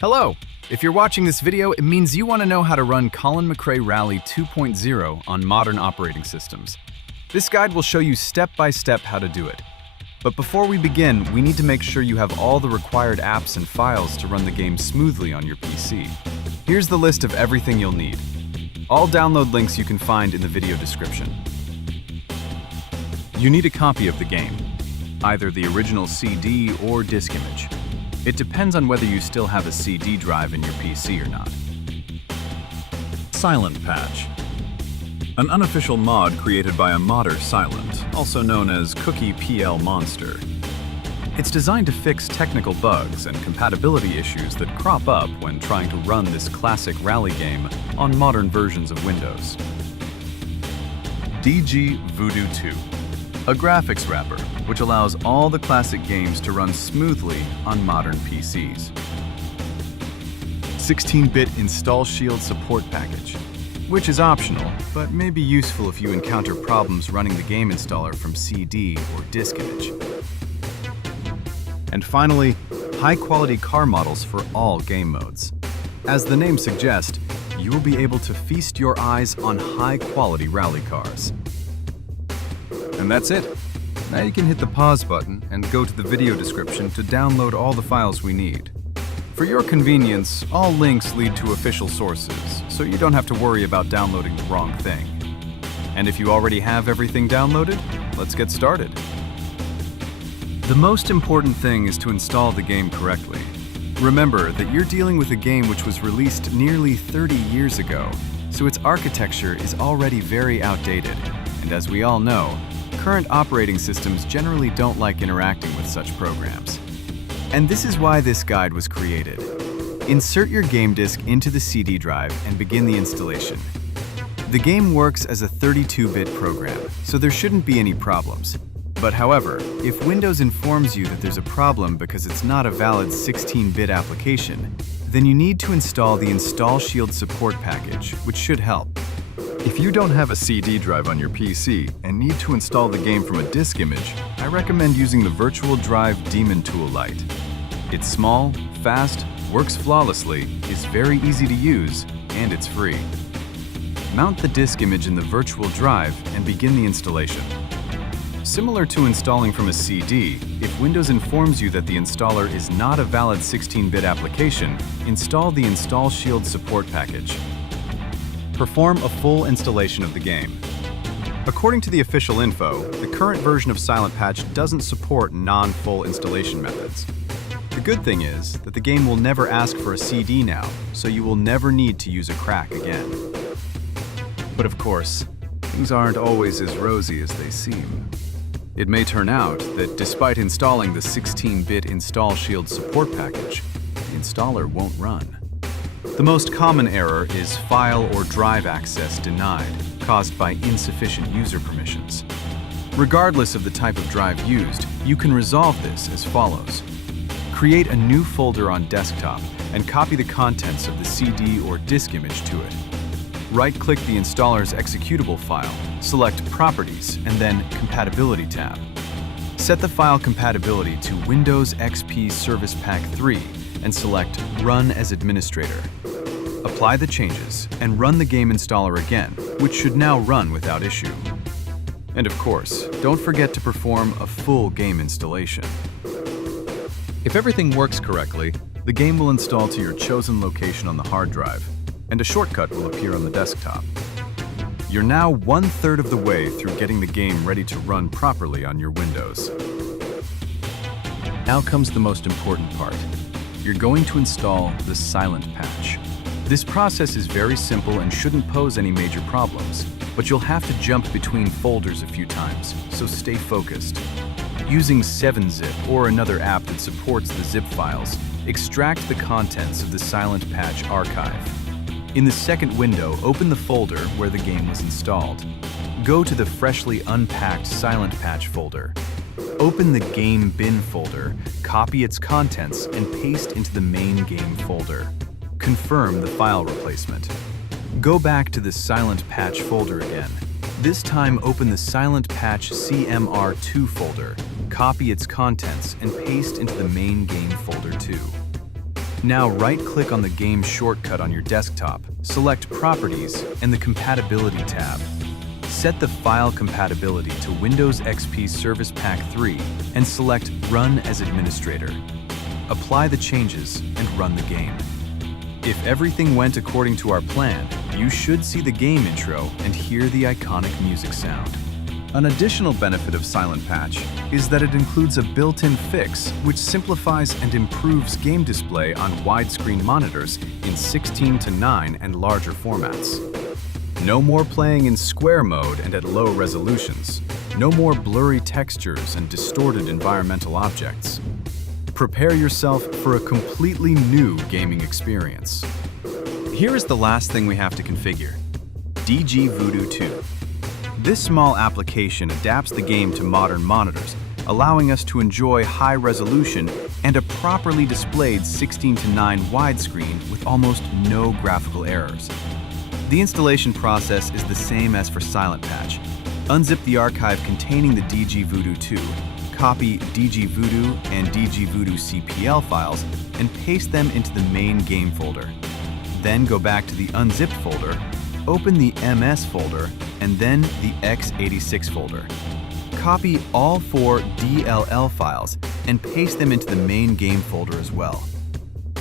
Hello! If you're watching this video, it means you want to know how to run Colin McRae Rally 2.0 on modern operating systems. This guide will show you step-by-step how to do it. But before we begin, we need to make sure you have all the required apps and files to run the game smoothly on your PC. Here's the list of everything you'll need. All download links you can find in the video description. You need a copy of the game, either the original CD or disk image. It depends on whether you still have a CD drive in your PC or not. SilentPatch, an unofficial mod created by a modder Silent, also known as Cookie PL Monster. It's designed to fix technical bugs and compatibility issues that crop up when trying to run this classic rally game on modern versions of Windows. dgVoodoo 2, a graphics wrapper which allows all the classic games to run smoothly on modern PCs. 16-bit InstallShield support package, which is optional, but may be useful if you encounter problems running the game installer from CD or disk image. And finally, high-quality car models for all game modes. As the name suggests, you will be able to feast your eyes on high-quality rally cars. And that's it. Now you can hit the pause button and go to the video description to download all the files we need. For your convenience, all links lead to official sources, so you don't have to worry about downloading the wrong thing. And if you already have everything downloaded, let's get started. The most important thing is to install the game correctly. Remember that you're dealing with a game which was released nearly 30 years ago, so its architecture is already very outdated. And as we all know, current operating systems generally don't like interacting with such programs. And this is why this guide was created. Insert your game disk into the CD drive and begin the installation. The game works as a 32-bit program, so there shouldn't be any problems. But however, if Windows informs you that there's a problem because it's not a valid 16-bit application, then you need to install the InstallShield support package, which should help. If you don't have a CD drive on your PC and need to install the game from a disk image, I recommend using the Virtual Drive Daemon tool Lite. It's small, fast, works flawlessly, is very easy to use, and it's free. Mount the disk image in the virtual drive and begin the installation. Similar to installing from a CD, if Windows informs you that the installer is not a valid 16-bit application, install the InstallShield support package. Perform a full installation of the game. According to the official info, the current version of SilentPatch doesn't support non-full installation methods. The good thing is that the game will never ask for a CD now, so you will never need to use a crack again. But of course, things aren't always as rosy as they seem. It may turn out that despite installing the 16-bit InstallShield support package, the installer won't run. The most common error is file or drive access denied, caused by insufficient user permissions. Regardless of the type of drive used, you can resolve this as follows. Create a new folder on desktop and copy the contents of the CD or disk image to it. Right-click the installer's executable file, select Properties, and then Compatibility tab. Set the file compatibility to Windows XP Service Pack 3 and select Run as Administrator. Apply the changes and run the game installer again, which should now run without issue. And of course, don't forget to perform a full game installation. If everything works correctly, the game will install to your chosen location on the hard drive, and a shortcut will appear on the desktop. You're now 1/3 of the way through getting the game ready to run properly on your Windows. Now comes the most important part. You're going to install the SilentPatch. This process is very simple and shouldn't pose any major problems, but you'll have to jump between folders a few times, so stay focused. Using 7-zip or another app that supports the zip files, extract the contents of the SilentPatch archive. In the second window, open the folder where the game was installed. Go to the freshly unpacked SilentPatch folder. Open the Game Bin folder, copy its contents, and paste into the main game folder. Confirm the file replacement. Go back to the SilentPatch folder again. This time open the SilentPatch CMR2 folder, copy its contents, and paste into the main game folder too. Now right-click on the game shortcut on your desktop, select Properties and the Compatibility tab. Set the file compatibility to Windows XP Service Pack 3 and select Run as Administrator. Apply the changes and run the game. If everything went according to our plan, you should see the game intro and hear the iconic music sound. An additional benefit of SilentPatch is that it includes a built-in fix which simplifies and improves game display on widescreen monitors in 16:9 and larger formats. No more playing in square mode and at low resolutions. No more blurry textures and distorted environmental objects. Prepare yourself for a completely new gaming experience. Here is the last thing we have to configure: dgVoodoo 2. This small application adapts the game to modern monitors, allowing us to enjoy high resolution and a properly displayed 16:9 widescreen with almost no graphical errors. The installation process is the same as for SilentPatch. Unzip the archive containing the dgVoodoo 2, copy dgVoodoo and dgVoodoo CPL files, and paste them into the main game folder. Then go back to the unzipped folder, open the MS folder, and then the x86 folder. Copy all 4 DLL files and paste them into the main game folder as well.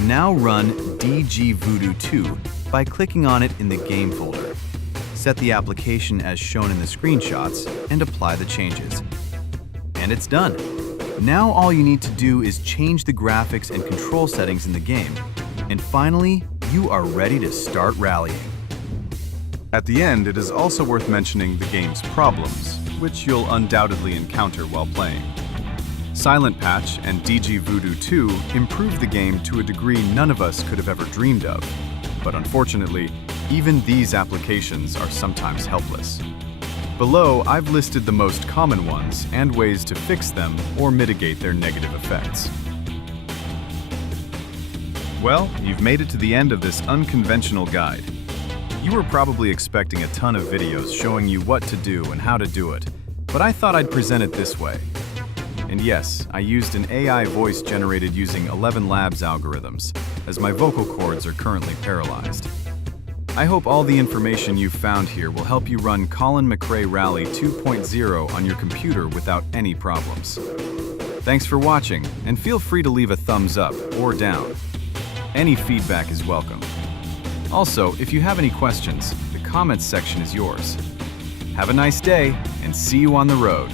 Now run dgVoodoo 2 by clicking on it in the game folder. Set the application as shown in the screenshots and apply the changes. And it's done. Now all you need to do is change the graphics and control settings in the game. And finally, you are ready to start rallying. At the end, it is also worth mentioning the game's problems, which you'll undoubtedly encounter while playing. SilentPatch and dgVoodoo 2 improved the game to a degree none of us could have ever dreamed of. But unfortunately, even these applications are sometimes helpless. Below, I've listed the most common ones and ways to fix them or mitigate their negative effects. Well, you've made it to the end of this unconventional guide. You were probably expecting a ton of videos showing you what to do and how to do it, but I thought I'd present it this way. And yes, I used an AI voice generated using 11 Labs algorithms, as my vocal cords are currently paralyzed. I hope all the information you've found here will help you run Colin McRae Rally 2.0 on your computer without any problems. Thanks for watching, and feel free to leave a thumbs up or down. Any feedback is welcome. Also, if you have any questions, the comments section is yours. Have a nice day, and see you on the road.